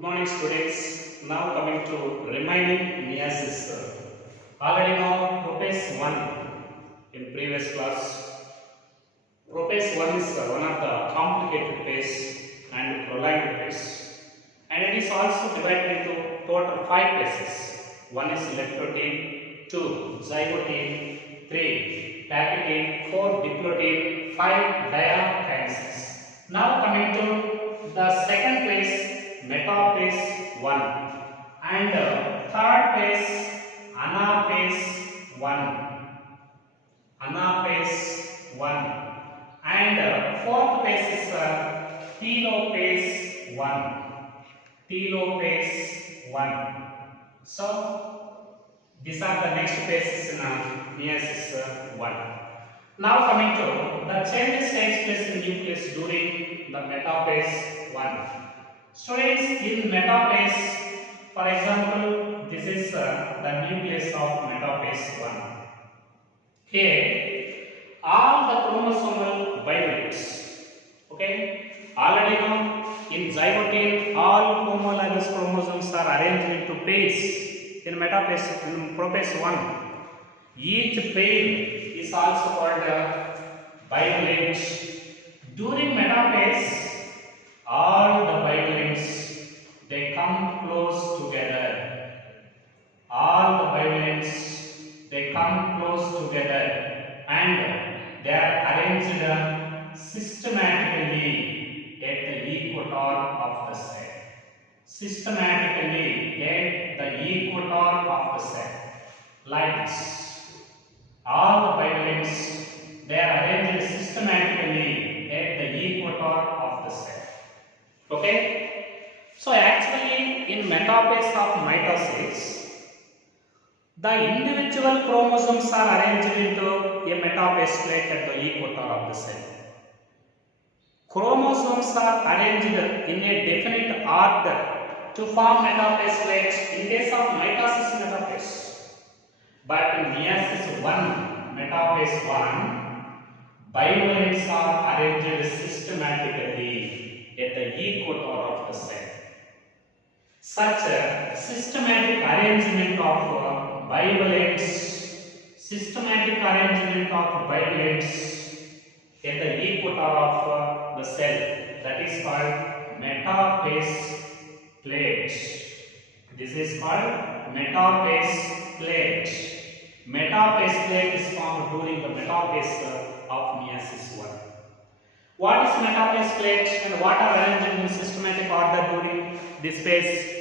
Morning students. Now coming to remaining meiosis. Already know prophase 1 in previous class. Prophase 1 is one of the complicated phase and prolonged phase, and it is also divided into total 5 phases. 1 is leptotene, 2 zygotene, 3 packetine, 4 diplotin, 5 diakinesis. Now coming to the second phase, metaphase 1, and third phase anaphase 1, and fourth phase is telophase 1. So these are the next phases in meiosis 1. Now coming to the changes takes place in nucleus during the metaphase 1. Students, in metaphase, for example, this is the nucleus of metaphase 1. Here, all the chromosomal bivalents, okay, already know in zygotene, all homologous chromosomes are arranged into pairs. In metaphase, in prophase 1, each pair is also called bivalent. During metaphase, all the bivalents, they come close together. All the bivalents, they come close together, and they are arranged systematically at the equator of the cell. Systematically at the equator of the cell. Like this. All the bivalents, they are arranged systematically at the equator of the cell. Okay, so actually in metaphase of mitosis, the individual chromosomes are arranged into a metaphase plate at the equator of the cell. Chromosomes are arranged in a definite order to form metaphase plates in case of mitosis metaphase. But in meiosis 1, metaphase 1, bivalents are arranged systematically at the equator of the cell. Such a systematic arrangement of bivalents at the equator of the cell, that is called metaphase plate. This is called metaphase plate. Metaphase plate is formed during the metaphase of meiosis 1. What is metaphase plate and what are arranged in systematic order during this phase?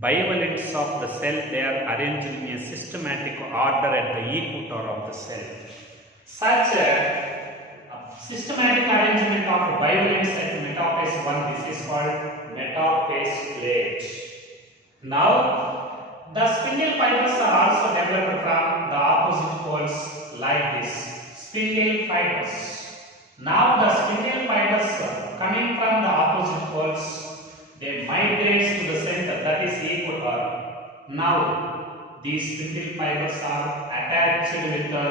Bivalents of the cell, they are arranged in a systematic order at the equator of the cell. Such a systematic arrangement of bivalents at metaphase 1, this is called metaphase plate. Now, the spindle fibers are also developed from the opposite poles like this. Spindle fibers. Now the spindle fibers coming from the opposite poles, they migrate to the center, that is equator. Now these spindle fibers are attached with the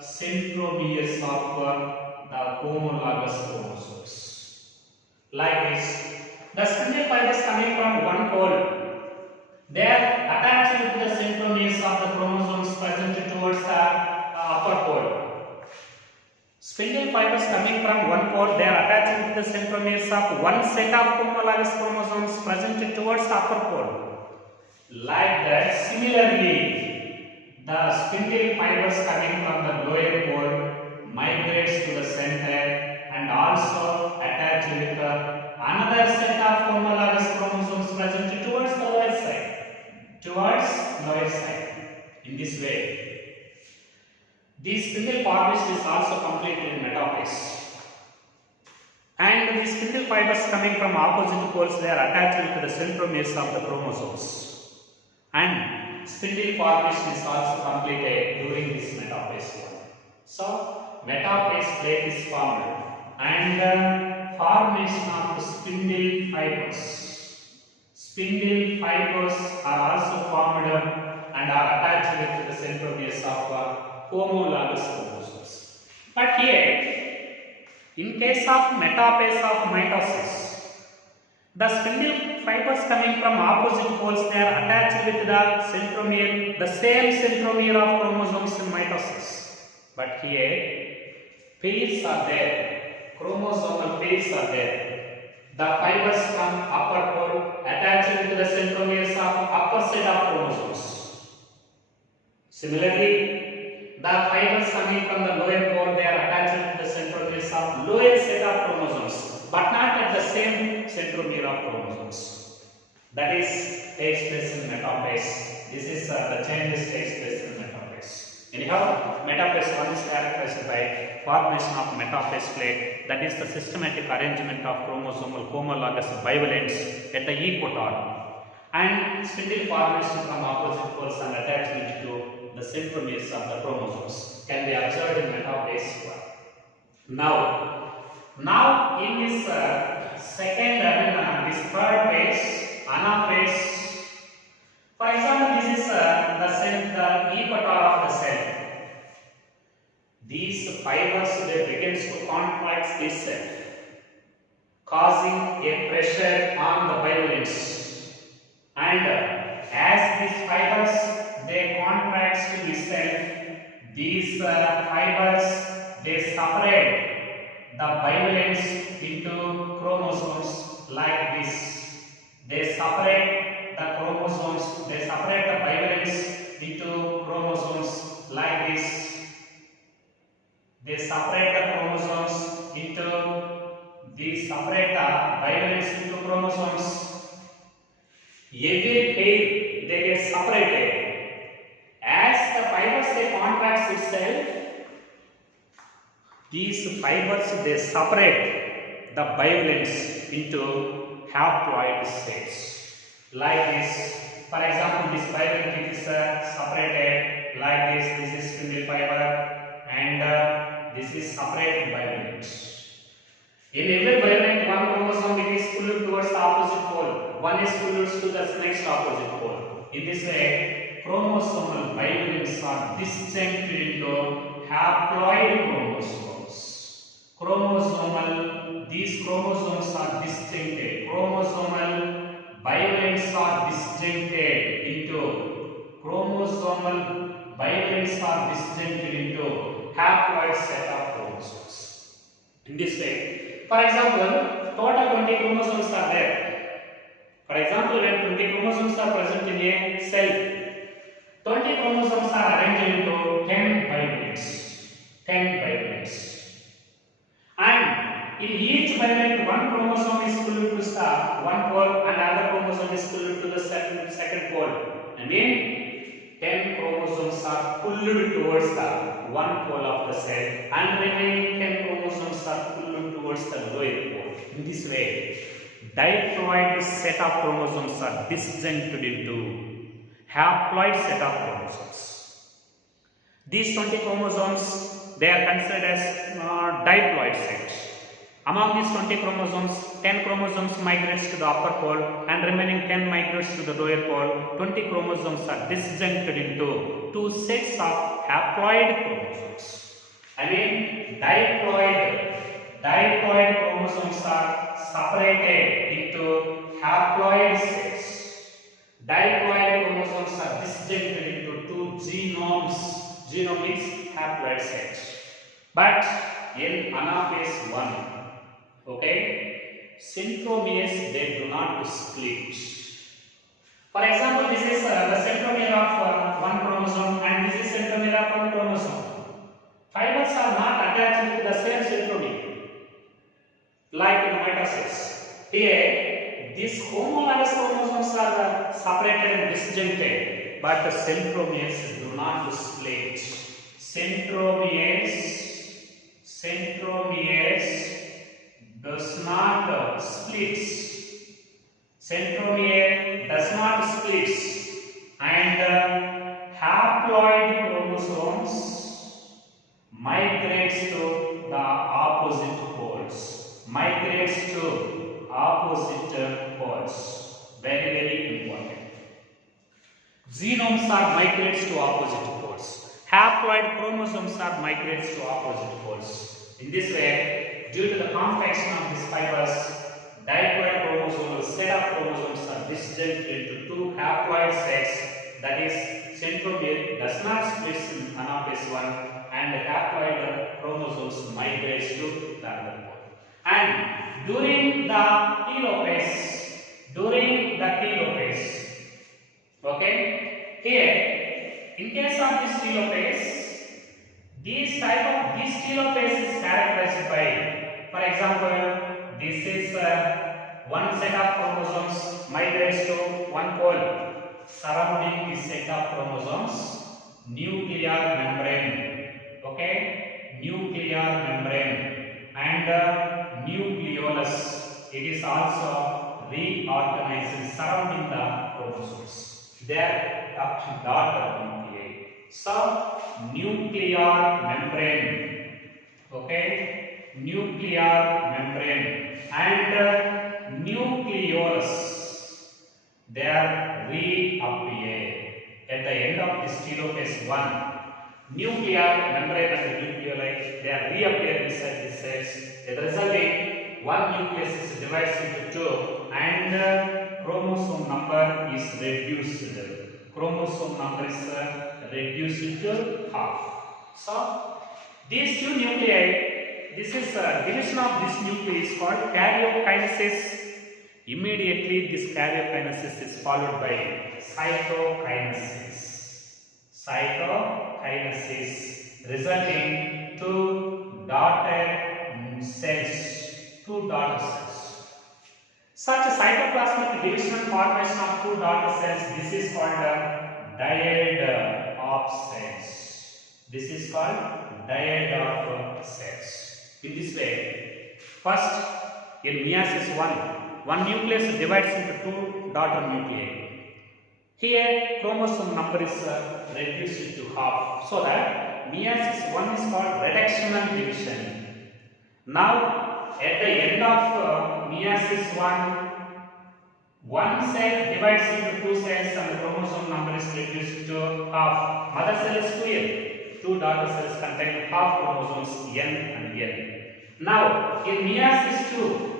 centromeres of the homologous chromosomes. Like this, the spindle fibers coming from one pole, they are attached with the centromeres of the chromosomes present towards the upper pole. Spindle fibers coming from one pole, they are attached with the centromeres of one set of homologous chromosomes present towards the upper pole. Like that, similarly, the spindle fibers coming from the lower pole migrates to the center and also attach with another set of homologous chromosomes present towards the lower side. In this way, this spindle formation is also completed in metaphase. And the spindle fibers coming from opposite poles, they are attached to the centromeres of the chromosomes. And spindle formation is also completed during this metaphase 1. So, metaphase plate is formed and formation of spindle fibers. Spindle fibers are also formed and are attached with the centromeres of homologous chromosomes. But here, in case of metaphase of mitosis, The spindle fibers coming from opposite poles, they are attached with the centromere, the same centromere of chromosomes in mitosis. But here, pairs are there, chromosomal pairs are there. The fibers from upper pole attached with the centromeres of upper set of chromosomes. Similarly, the fibers coming from the lower pole, they are attached with the centromeres of lower set of chromosomes, but not at the same centromere of chromosomes. That is takes place in metaphase. This is the changes takes place in metaphase. Anyhow, metaphase 1 is characterized by formation of metaphase plate, that is the systematic arrangement of chromosomal homologous bivalents at the equator, and spindle formation from opposite poles and attachment to the centromeres of the chromosomes can be observed in metaphase 1. Now in this this third phase, anaphase. For example, this is the equator of the cell. These fibers they begins to contract itself, causing a pressure on the bivalents. And as these fibers they contract to itself, these fibers they separate the bivalents into chromosomes like this. They separate the chromosomes, they separate the bivalents into chromosomes like this. They separate the chromosomes separate the bivalents into chromosomes. Every pair they get separated. As the fibers they contract itself, these fibers they separate the bivalents into haploid sets like this. For example, this bivalent is separated like this. This is spindle fiber, and this is separated bivalent. In every bivalent, one chromosome it is pulled towards the opposite pole. One is pulled to the next opposite pole. In this way, chromosomal bivalents are disjuncted into haploid chromosomes. These chromosomes are disjuncted. Chromosomal bivalents are disjuncted into haploid set of chromosomes. In this way, for example, total 20 chromosomes are there. For example, when 20 chromosomes are present in a cell, 20 chromosomes are arranged into 10 bivalents. And in each bivalent, one chromosome is pulled to the one pole and another chromosome is pulled to the second pole. I mean, 10 chromosomes are pulled towards the one pole of the cell and remaining 10 chromosomes are pulled towards the lower pole. In this way, diploid set of chromosomes are disjuncted into haploid set of chromosomes. These 20 chromosomes, they are considered as diploid set. Among these 20 chromosomes, 10 chromosomes migrates to the upper pole and remaining 10 migrates to the lower pole. 20 chromosomes are disjuncted into two sets of haploid chromosomes. I mean, diploid chromosomes are separated into haploid sets. Diploid chromosomes are disjuncted into two genomes. Genome means haploid sets. But in anaphase 1, okay, centromeres they do not split. For example, this is the centromere of one chromosome and this is centromere of one chromosome. Fibers are not attached to the same centromere like in mitosis. Here, these homologous chromosomes are separated and disjuncted, but the centromeres do not split. Centromeres does not split. Centromere does not split, and haploid chromosomes migrates to the opposite poles. Very important. Genomes are migrates to opposite poles. Haploid chromosomes are migrates to opposite poles. In this way, due to the compaction of these fibers, diploid chromosomal distinct into two haploid sets, that is centromere does not split in anaphase 1 and haploid chromosomes migrates to the other pole. And during the telophase, okay, here in case of this telophase, this telophase is characterized by, for example, this is one set of chromosomes migrates to one pole. Surrounding this set of chromosomes, nuclear membrane, okay, nuclear membrane and nucleolus, it is also reorganized surrounding the chromosomes. They are daughter nuclei. So nuclear membrane, okay, nuclear membrane and nucleolus, they are reappear at the end of this telophase 1. Nuclear membrane and nucleoli, they are reappear inside the cells. As a result, one nucleus is divided into two and chromosome number is reduced. Chromosome number is reduced to half. So these two nuclei, this is division of this nuclei is called karyokinesis. Immediately this karyokinesis is followed by cytokinesis. Cytokinesis resulting to daughter cells. Such a cytoplasmic division and formation of two daughter cells, this is called dyad of cells. This is called dyad of cells. In this way, first in meiosis 1 nucleus divides into two daughter nuclei. Here chromosome number is reduced to half, so that meiosis 1 is called reductional division. Now at the end of meiosis 1 cell divides into two cells and the chromosome number is reduced to half. Mother cell is 2N. Two daughter cells contain half chromosomes N and N. Now in meiosis 2,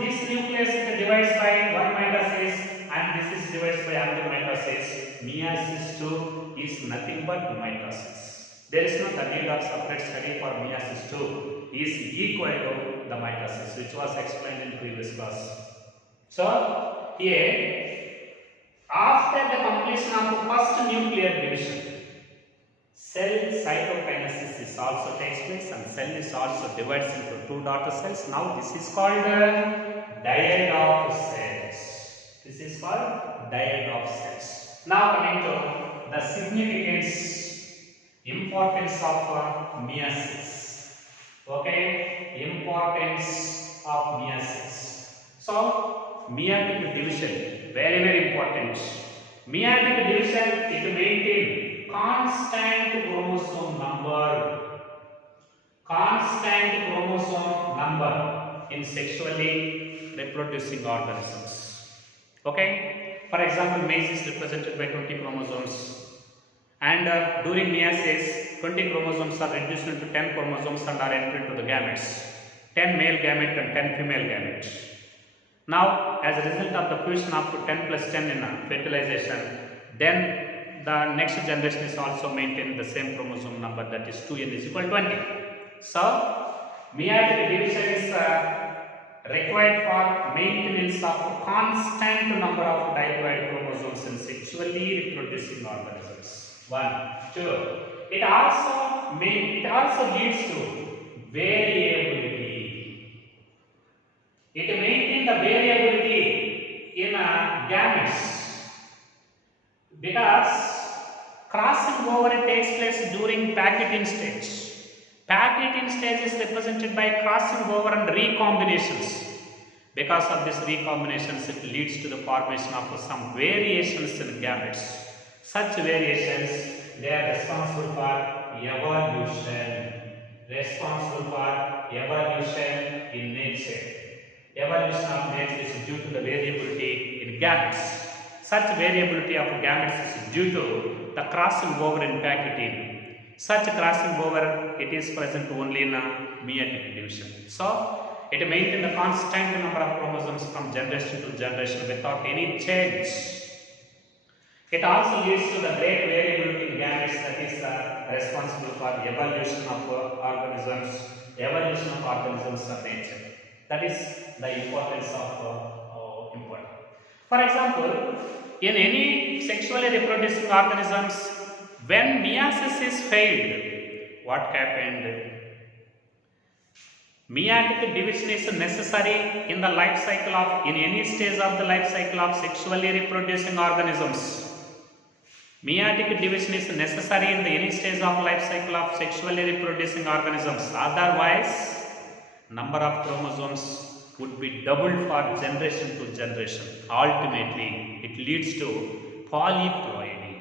this nucleus divides by one mitosis and this is divided by another mitosis. Meiosis 2 is nothing but mitosis. There is no need of separate study for meiosis 2. Is equal to the mitosis, which was explained in previous class. So here, after the completion of the first nuclear division, cell cytokinesis is also takes place and cell is also divides into two daughter cells. Now this is called dyad of cells. This is called dyad of cells. Now coming to the significance, importance of meiosis. Okay, importance of meiosis. So meiotic division, very important. Meiotic division, it maintains constant chromosome number in sexually reproducing organisms. Okay, for example, maize is represented by 20 chromosomes, and during meiosis 20 chromosomes are reduced into 10 chromosomes and are entered into the gametes, 10 male gamete and 10 female gamete. Now as a result of the fusion of 10 plus 10 in fertilization, then the next generation is also maintaining the same chromosome number, that is 2n is equal to 20. So meiotic division is required for maintenance of constant number of diploid chromosomes in sexually reproducing organisms. 1, 2. It also leads to variability. It maintains the variability in gametes, because crossing over takes place during packaging stage. Packaging stage is represented by crossing over and recombinations. Because of this recombinations, it leads to the formation of some variations in gametes. Such variations, they are responsible for evolution. In nature. Evolution of nature is due to the variability in gametes. Such variability of gametes is due to the crossing over in packaging. Such crossing over, it is present only in a meiotic division. So it maintains the constant number of chromosomes from from generation to generation without any change. It also leads to the great variability in gametes that is responsible for evolution of organisms of nature. That is the importance of important. For example, in any sexually reproducing organisms, when meiosis is failed, what happened? Meiotic division is necessary in the life cycle of, in any stage of the life cycle of sexually reproducing organisms. Meiotic division is necessary in the any stage of life cycle of sexually reproducing organisms. Otherwise, number of chromosomes would be doubled for generation to generation. Ultimately, it leads to polyploidy.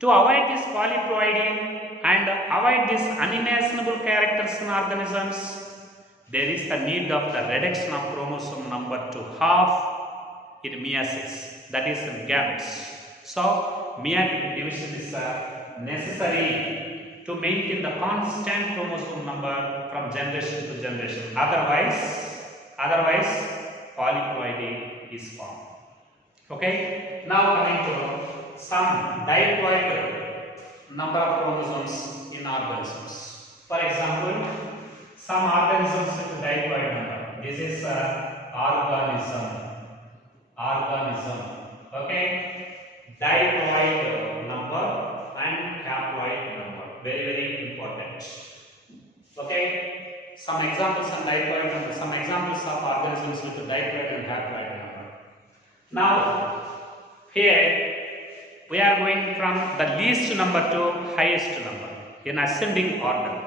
To avoid this polyploidy and avoid these unimaginable characters in organisms, there is the need of the reduction of chromosome number to half in meiosis, that is in gametes. So, meiotic division is necessary to maintain the constant chromosome number from generation to generation. Otherwise, polyploidy is formed. Okay. Now coming to some diploid number of chromosomes in organisms. For example, some organisms with diploid number. This is organism. Okay. Diploid number and haploid number. Very important. Okay. Some examples of diploid number. Some examples of organisms with diploid and haploid number. Now, here we are going from the least number to highest number in ascending order.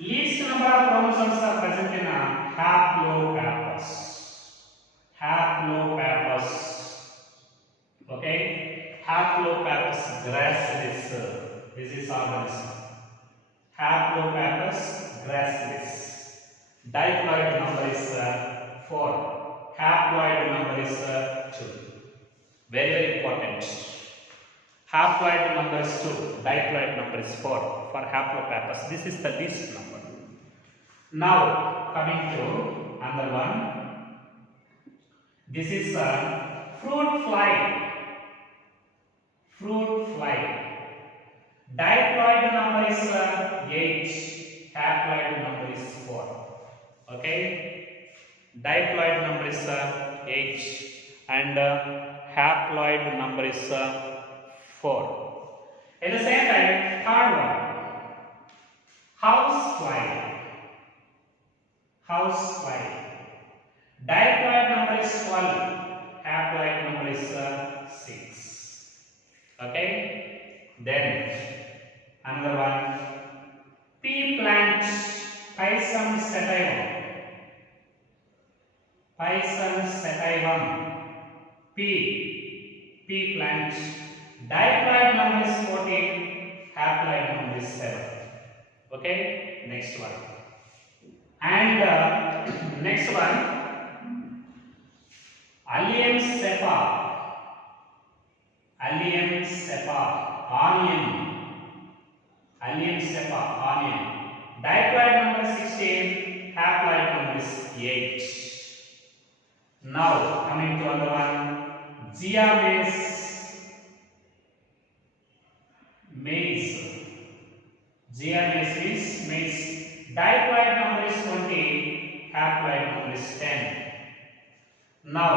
Least number of chromosomes are present in a haplopappus. Okay, Haplopappus gracilis. This is organism. Haplopappus gracilis. Diploid number is 4. Haploid number is 2. Very important. Haploid number is 2. Diploid number is 4 for Haplopappus. This is the least number. Now coming to another one. This is a fruit fly. Diploid number is 8. Haploid number is 4. Okay. Diploid number is 8 and haploid number is 4. At the same time, third one, housefly. Diploid number is 12, haploid number is 6. Okay. Then another one, pea plant, Pisum sativum. Pea plant. Diploid number is 14, haploid number is 7. Okay, next one. And next one, allium cepa, onion. Diploid number 16, haploid number is 8. Now coming to another one, Gia maize means diploid number is 20, haploid number is 10. Now,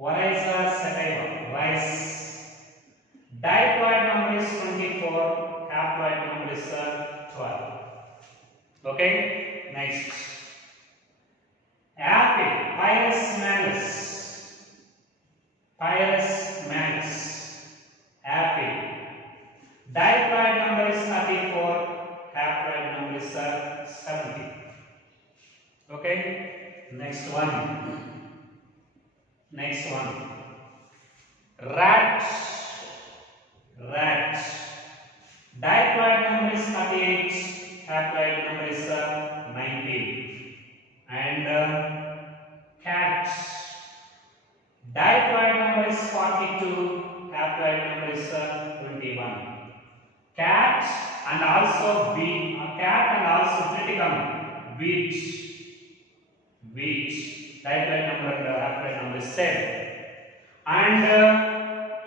Oryza sativa, rice. Diploid number is 24, haploid number is 12. Okay, next. Apple, Pyrus manus. Apple. Diploid number is 34, haploid number is 70. Okay, next one. Rat. Diploid number is 38, haploid number is 19. And cat. Diploid number is 42, haploid number is 21. Cat and also which diploid number and haploid number is same. And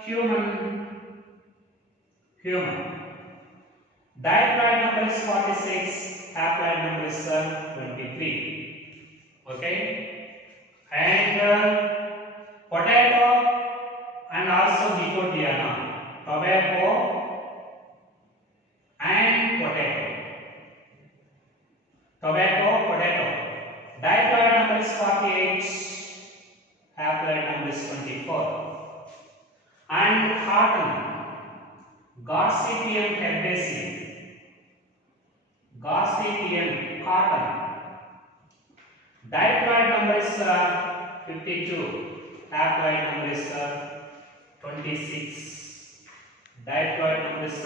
human diploid number is 46, haploid number is 23. Okay, and potato and also Nicotiana, tobacco and potato. Diploid number is 48, haploid number is 24. And cotton, Gossypium herbaceae, cotton. Diploid number is 52, haploid number is 26. Diploid number is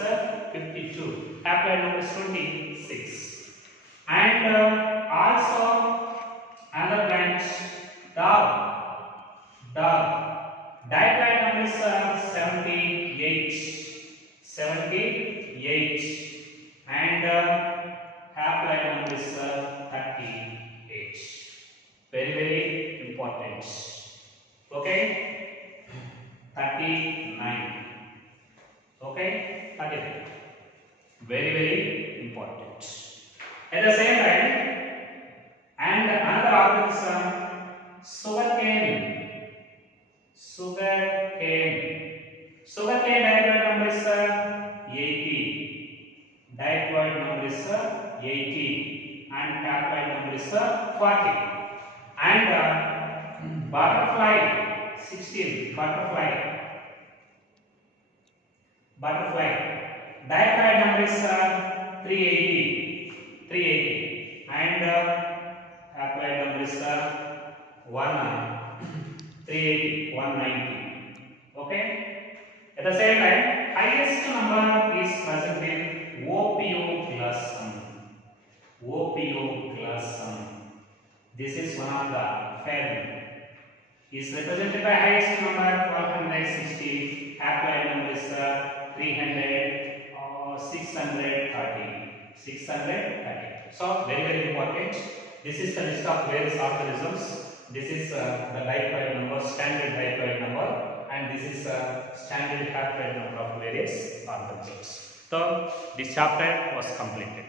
52, haploid number is 26. And also another branch, dog. Diploid number is 78, and haploid number is 38. Very important. Okay, 39. Okay, 39. Very important. At the same time, and another organism, sugarcane. Sugarcane diploid number is 80. Diploid number is 80 and haploid number is 40. And butterfly 16. Butterfly diploid number is 380 and haploid number is 190. Okay. At the same time, highest number is present in Ophioglossum. This is one of the family. Is represented by highest number 1260. Haploid number is 300 or 630. So very important. This is the list of various organisms. This is the diploid number, standard diploid number, and this is standard haploid number of various organisms. So this chapter was completed.